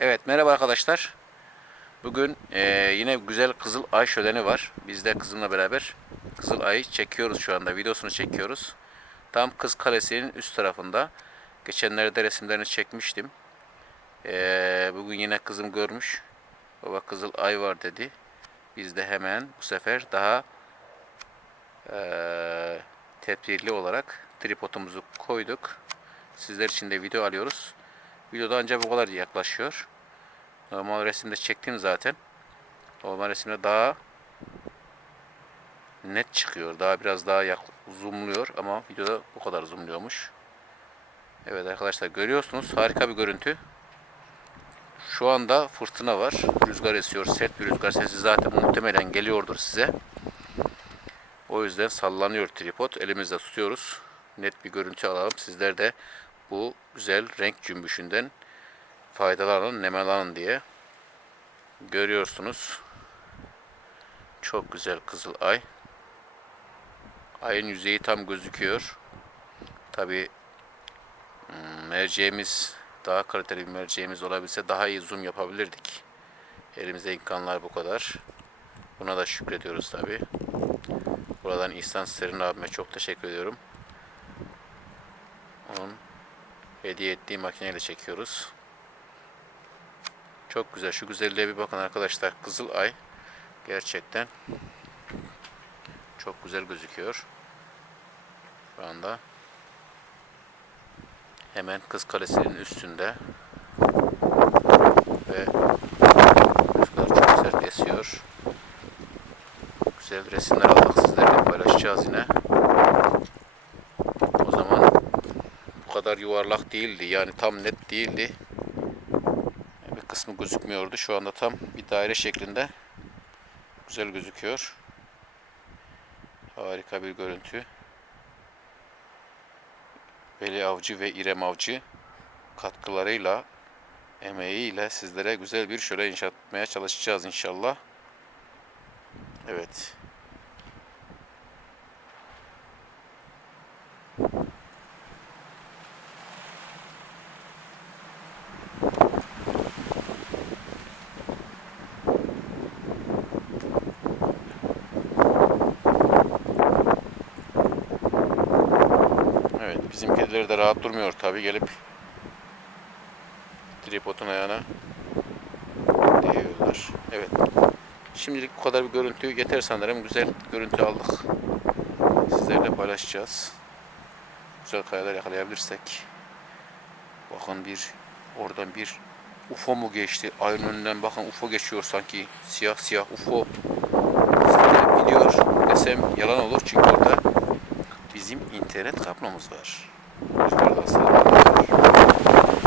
Evet merhaba arkadaşlar. Bugün eee, yine güzel Kızıl Ay şöleni var. Biz de kızımla beraber Kızıl Ay'ı çekiyoruz şu anda. Videosunu çekiyoruz. Tam Kız Kalesi'nin üst tarafında. Geçenlerde resimlerini çekmiştim. Eee, bugün yine kızım görmüş. Baba Kızıl Ay var dedi. Biz de hemen bu sefer daha eee tedbirli olarak tripodumuzu koyduk. Sizler için de video alıyoruz. Videoda ancak bu kadar yaklaşıyor. Normal resimde çektim zaten. Normal resimde daha net çıkıyor. Daha biraz daha yak zoomluyor ama videoda bu kadar zoomluyormuş. Evet arkadaşlar görüyorsunuz harika bir görüntü. Şu anda fırtına var. Rüzgar esiyor. Sert bir rüzgar sesi zaten muhtemelen geliyordur size. O yüzden sallanıyor tripod. Elimizde tutuyoruz. Net bir görüntü alalım. Sizler de bu güzel renk cümbüşünden faydalanın, nemalanın diye. Görüyorsunuz. Çok güzel kızıl ay. Ayın yüzeyi tam gözüküyor. Tabi merceğimiz daha kaliteli bir merceğimiz olabilse daha iyi zoom yapabilirdik. Elimizde imkanlar bu kadar. Buna da şükrediyoruz tabi. Buradan İhsan Serin abime çok teşekkür ediyorum. Onun hediye ettiği makineyle çekiyoruz. Çok güzel. Şu güzelliğe bir bakın arkadaşlar. Kızıl ay gerçekten çok güzel gözüküyor. Şu anda hemen Kız Kalesi'nin üstünde ve rüzgar çok sert esiyor. Güzel resimler aldık sizlerle paylaşacağız yine. O zaman bu kadar yuvarlak değildi. Yani tam net değildi. Bir kısmı gözükmüyordu. Şu anda tam bir daire şeklinde güzel gözüküyor. Harika bir görüntü. Veli Avcı ve İrem Avcı katkılarıyla emeğiyle sizlere güzel bir şöyle inşa etmeye çalışacağız inşallah. Evet. Kediler de rahat durmuyor tabi gelip tripodun ayağına değiyorlar. Evet. Şimdilik bu kadar bir görüntü yeter sanırım. Güzel görüntü aldık. Sizlerle paylaşacağız. Güzel kayalar yakalayabilirsek. Bakın bir oradan bir UFO mu geçti? Ayın önünden bakın UFO geçiyor sanki. Siyah siyah UFO. Gidiyor desem yalan olur çünkü orada bizim internet kablo'muz var. os grandes lançadores.